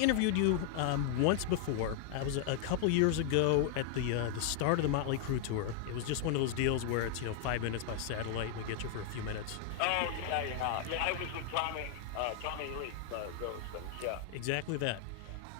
interviewed you once before. I was a couple years ago at the start of the Motley Crue tour. It was just one of those deals where it's 5 minutes by satellite and we get you for a few minutes. Oh yeah. I was with Tommy Lee. Those things, yeah. Exactly that.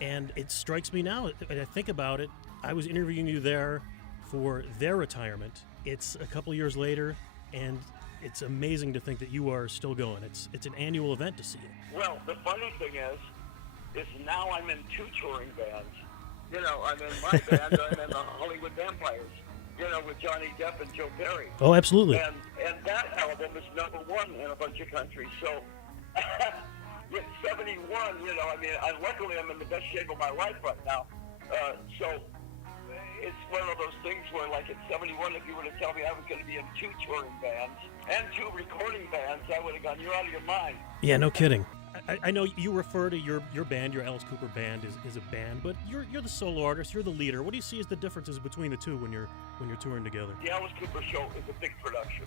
And it strikes me now, when I think about it, I was interviewing you there for their retirement. It's a couple years later, and it's amazing to think that you are still going. It's an annual event to see you. Well, the funny thing is now I'm in 2 touring bands. I'm in my band, I'm in the Hollywood Vampires, with Johnny Depp and Joe Perry. Oh, absolutely. And that album is #1 in a bunch of countries. So, at 71, luckily I'm in the best shape of my life right now. So, it's one of those things where, like, at 71, if you were to tell me I was going to be in 2 touring bands and 2 recording bands, I would have gone, you're out of your mind. Yeah, no kidding. I know you refer to your band, your Alice Cooper band, is a band, but you're the solo artist, you're the leader. What do you see as the differences between the two when you're touring together? The Alice Cooper show is a big production.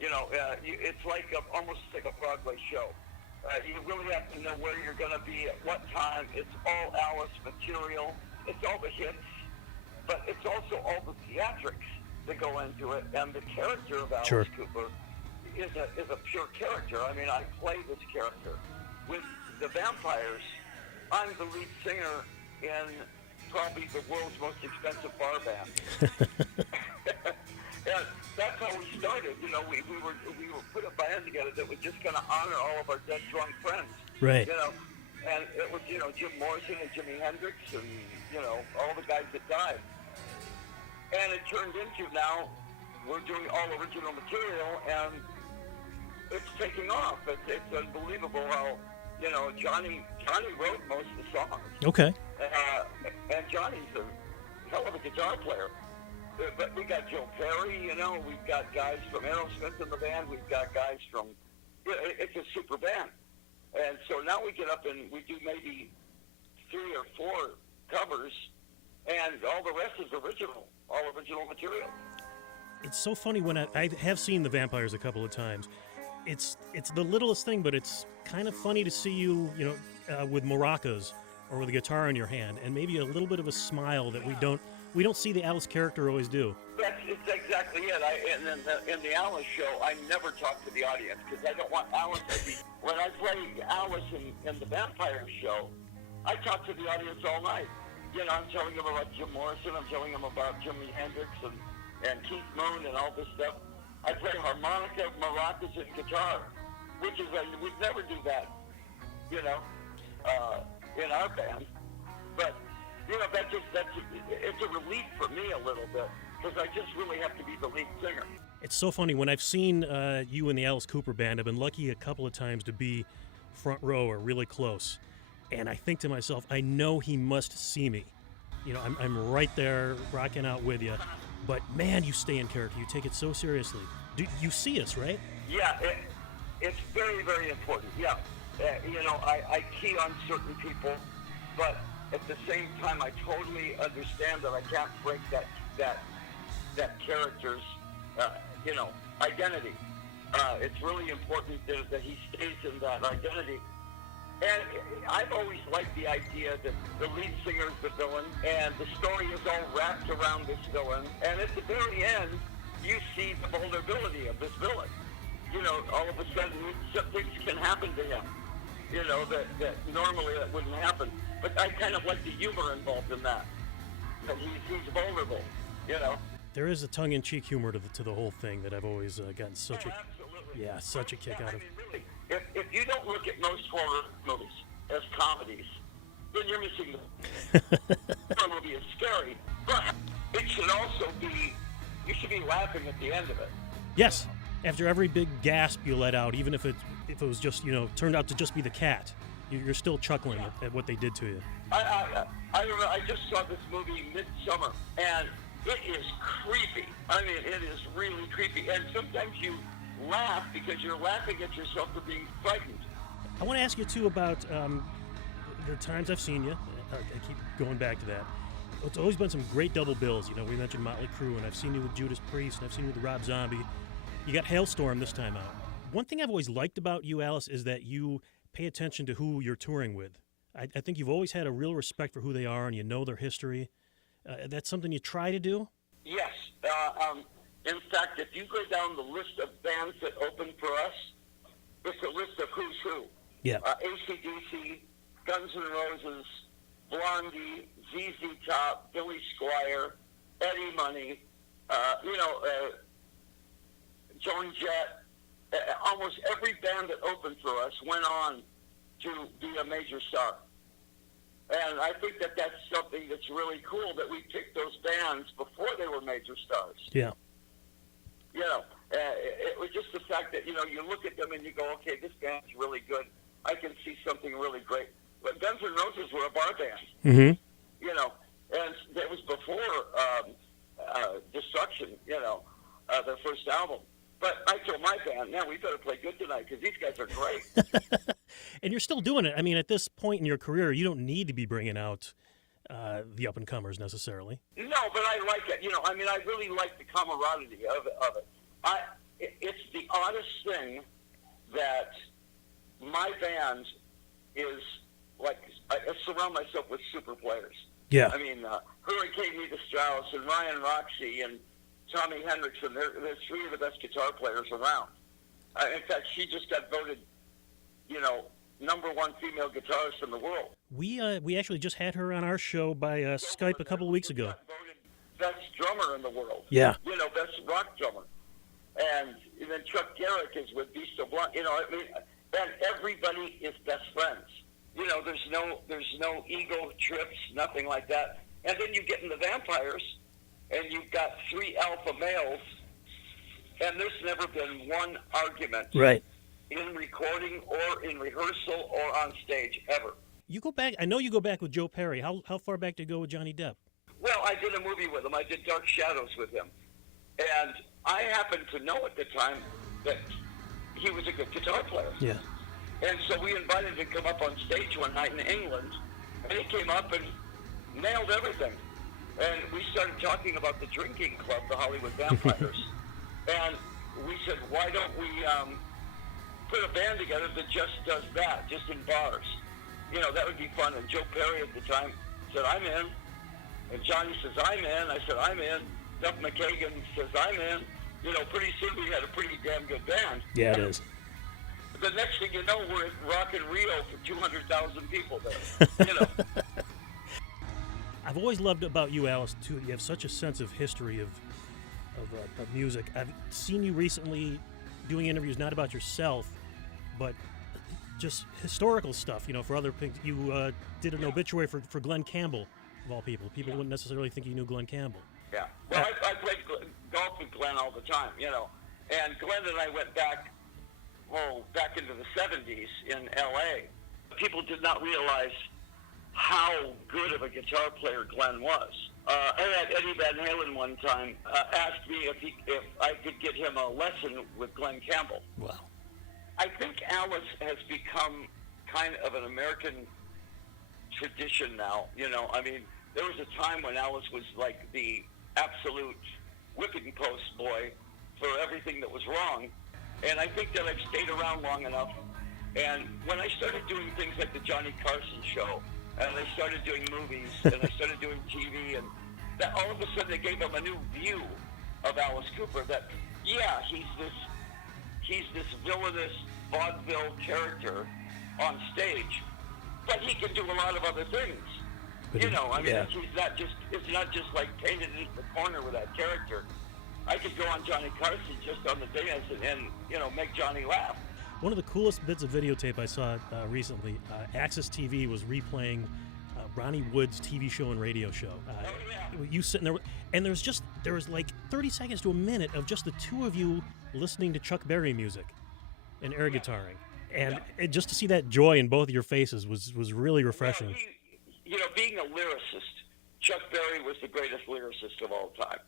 It's like almost like a Broadway show. You really have to know where you're going to be at what time. It's all Alice material. It's all the hits, but it's also all the theatrics that go into it, and the character of Alice Cooper is a pure character. I mean, I play this character. With the Vampires, I'm the lead singer in probably the world's most expensive bar band. And that's how we started. We were put a band together that was just going to honor all of our dead drunk friends. Right. And it was Jim Morrison and Jimi Hendrix and all the guys that died. And it turned into now we're doing all original material, and it's taking off. It's unbelievable how Johnny wrote most of the songs. Okay. And Johnny's a hell of a guitar player. But we got Joe Perry, we've got guys from Aerosmith in the band, we've got guys from, it's a super band. And so now we get up and we do maybe 3 or 4 covers, and all the rest is all original material. It's so funny when I have seen the Vampires a couple of times. It's the littlest thing, but it's kind of funny to see you, with maracas or with a guitar in your hand, and maybe a little bit of a smile that we don't see the Alice character always do. It's exactly it. In the Alice show, I never talk to the audience because I don't want Alice to be. When I play Alice in the Vampire show, I talk to the audience all night. I'm telling them about Jim Morrison. I'm telling them about Jimi Hendrix and Keith Moon and all this stuff. I play harmonica, maracas, and guitar, which is we'd never do that, in our band. But it's a relief for me a little bit because I just really have to be the lead singer. It's so funny when I've seen you in the Alice Cooper band. I've been lucky a couple of times to be front row or really close, and I think to myself, I know he must see me. I'm right there rocking out with you. But, man, you stay in character. You take it so seriously. You see us, right? Yeah, it's very, very important. Yeah. I key on certain people, but at the same time, I totally understand that I can't break that character's, identity. It's really important that he stays in that identity. And I've always liked the idea that the lead singer is the villain, and the story is all wrapped around this villain. And at the very end, you see the vulnerability of this villain. All of a sudden, some things can happen to him, that normally that wouldn't happen. But I kind of like the humor involved in that. That he's vulnerable, There is a tongue-in-cheek humor to the whole thing that I've always gotten such a kick out of. Really, if you don't look at most horror movies as comedies, then you're missing the horror movie is scary, but it should also be, you should be laughing at the end of it. Yes, after every big gasp you let out, even if it was just, turned out to just be the cat, you're still chuckling at what they did to you. I don't know, I just saw this movie Midsummer, and it is creepy. I mean, it is really creepy, and sometimes you laugh because you're laughing at yourself for being frightened. I want to ask you, too, about the times I've seen you. I keep going back to that. It's always been some great double bills. We mentioned Motley Crue, and I've seen you with Judas Priest, and I've seen you with Rob Zombie. You got Halestorm this time out. One thing I've always liked about you, Alice, is that you pay attention to who you're touring with. I think you've always had a real respect for who they are, and you know their history. That's something you try to do? Yes. In fact, if you go down the list of bands that open for us, it's a list of who's who. Yeah. AC/DC, Guns N' Roses, Blondie, ZZ Top, Billy Squier, Eddie Money, Joan Jett. Almost every band that opened for us went on to be a major star. And I think that that's something that's really cool, that we picked those bands before they were major stars. Yeah. It was just the fact that, you look at them and you go, okay, this band's really good. I can see something really great. But Guns N' Roses were a bar band. Mm-hmm. And that was before Destruction, their first album. But I told my band, man, we better play good tonight because these guys are great. And you're still doing it. I mean, at this point in your career, you don't need to be bringing out the up-and-comers necessarily. No, but I like it. I really like the camaraderie of it. It's the oddest thing that my band is like, I surround myself with super players. Yeah. I mean, Hurricane Nita Strauss and Ryan Roxy and Tommy Hendrickson, they're three of the best guitar players around. In fact, she just got voted, number one female guitarist in the world. We actually just had her on our show by Skype a couple of weeks ago. Voted best drummer in the world. Yeah. Best rock drummer. And then Chuck Garrick is with Beast of Blunt. And everybody is best friends. There's no ego trips, nothing like that. And then you get in the Vampires, and you've got three alpha males, and there's never been one argument. Right. In recording or in rehearsal or on stage ever. You go back. I know you go back with Joe Perry. How far back did you go with Johnny Depp? Well, I did a movie with him. I did Dark Shadows with him, and I happened to know at the time that he was a good guitar player. Yeah. And so we invited him to come up on stage one night in England, and he came up and nailed everything. And we started talking about the drinking club, the Hollywood Vampires, and we said, why don't we put a band together that just does that, just in bars. That would be fun. And Joe Perry at the time said, I'm in. And Johnny says, I'm in. I said, I'm in. Duff McKagan says, I'm in. Pretty soon we had a pretty damn good band. Yeah, it is. The next thing you know, we're at Rock in Rio for 200,000 people there. I've always loved about you, Alice, too. You have such a sense of history of music. I've seen you recently doing interviews not about yourself, but just historical stuff, for other things. You did an obituary for Glenn Campbell, of all people. People wouldn't necessarily think you knew Glenn Campbell. Yeah. Well, I played golf with Glenn all the time, And Glenn and I went back into the 70s in L.A. People did not realize how good of a guitar player Glenn was. I had Eddie Van Halen one time ask me if I could get him a lesson with Glenn Campbell. Wow. I think Alice has become kind of an American tradition now. There was a time when Alice was like the absolute whipping post boy for everything that was wrong. And I think that I've stayed around long enough. And when I started doing things like the Johnny Carson show, and I started doing movies, and I started doing TV, and that all of a sudden it gave them a new view of Alice Cooper, that, yeah, he's this villainous vaudeville character on stage, but he can do a lot of other things. Yeah. It's not just like painted into the corner with that character. I could go on Johnny Carson just on the dance and make Johnny laugh. One of the coolest bits of videotape I saw recently, Access TV was replaying Ronnie Wood's TV show and radio show. You sitting there, and there was like 30 seconds to a minute of just the two of you listening to Chuck Berry music and air guitaring. And just to see that joy in both of your faces was really refreshing. Well, being a lyricist, Chuck Berry was the greatest lyricist of all time.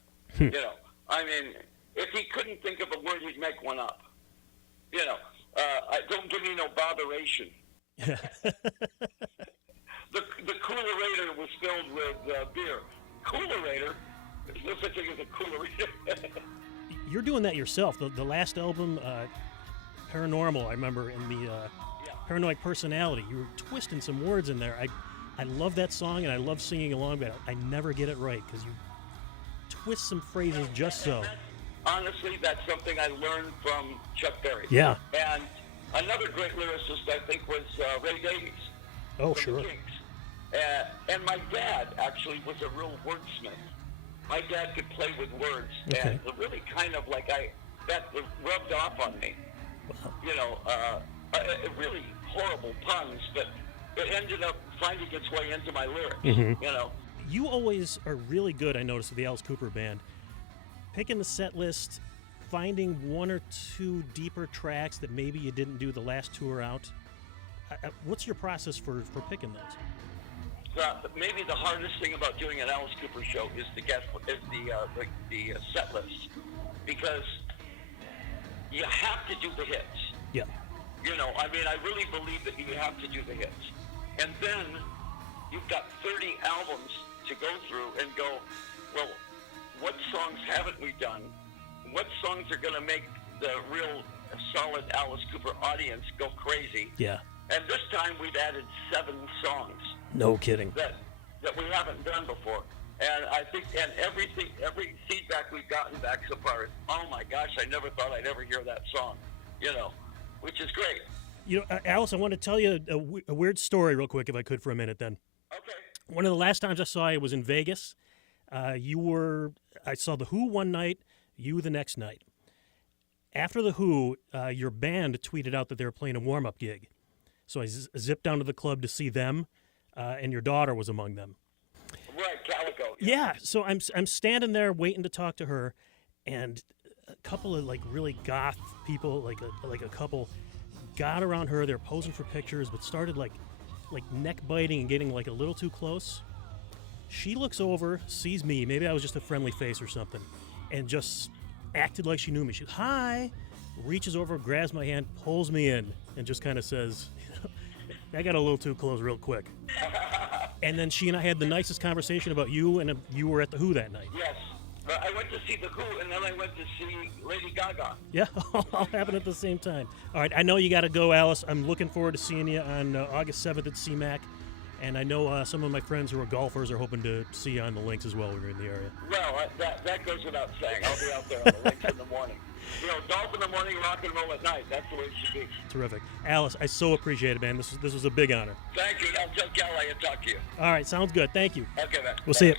If he couldn't think of a word, he'd make one up. Don't give me no botheration. The Coolerator was filled with beer. Coolerator? There's no such thing as a Coolerator. You're doing that yourself. The last album, Paranormal, I remember in the Paranoid Personality. You were twisting some words in there. I love that song, and I love singing along, but I never get it right because you twist some phrases just so. Honestly, that's something I learned from Chuck Berry. Yeah. And another great lyricist, I think, was Ray Davies. Oh, from sure. The Kinks. And my dad actually was a real wordsmith. My dad could play with words, Okay. and it really kind of like that rubbed off on me. Wow. You know, really horrible puns, but it ended up finding its way into my lyrics. Mm-hmm. You know. You always are really good, I noticed, with the Alice Cooper Band. Picking the set list, finding one or two deeper tracks that maybe you didn't do the last tour out. What's your process for picking those? Maybe the hardest thing about doing an Alice Cooper show is the set list, because you have to do the hits. Yeah. You know, I mean, I really believe that you have to do the hits, and then you've got 30 albums to go through and go, well, what songs haven't we done? What songs are going to make the real solid Alice Cooper audience go crazy? Yeah. And this time we've added 7 songs. No kidding. That we haven't done before. And I think, and every feedback we've gotten back so far is, oh my gosh, I never thought I'd ever hear that song, you know, which is great. You know, Alice, I want to tell you a weird story real quick, if I could, for a minute then. Okay. One of the last times I saw you was in Vegas. I saw The Who one night, you the next night. After The Who, your band tweeted out that they were playing a warm-up gig. So I zipped down to the club to see them, and your daughter was among them. Right, Calico. Yeah, so I'm standing there waiting to talk to her, and a couple of like really goth people, like a couple, got around her. They're posing for pictures, but started like neck biting and getting like a little too close. She looks over, sees me. Maybe I was just a friendly face or something, and just acted like she knew me. She goes, "Hi," reaches over, grabs my hand, pulls me in, and just kind of says, "I got a little too close real quick." And then she and I had the nicest conversation about you, and you were at The Who that night. Yes. I went to see The Who, and then I went to see Lady Gaga. Yeah, all happened at the same time. All right, I know you got to go, Alice. I'm looking forward to seeing you on August 7th at CMAC. And I know some of my friends who are golfers are hoping to see you on the links as well when you're in the area. Well, that goes without saying. I'll be out there on the links in the morning. You know, golf in the morning, rock and roll at night. That's the way it should be. Terrific. Alice, I so appreciate it, man. This was a big honor. Thank you. I'll tell Cal I talk to you. All right, sounds good. Thank you. Okay, man. We'll see you.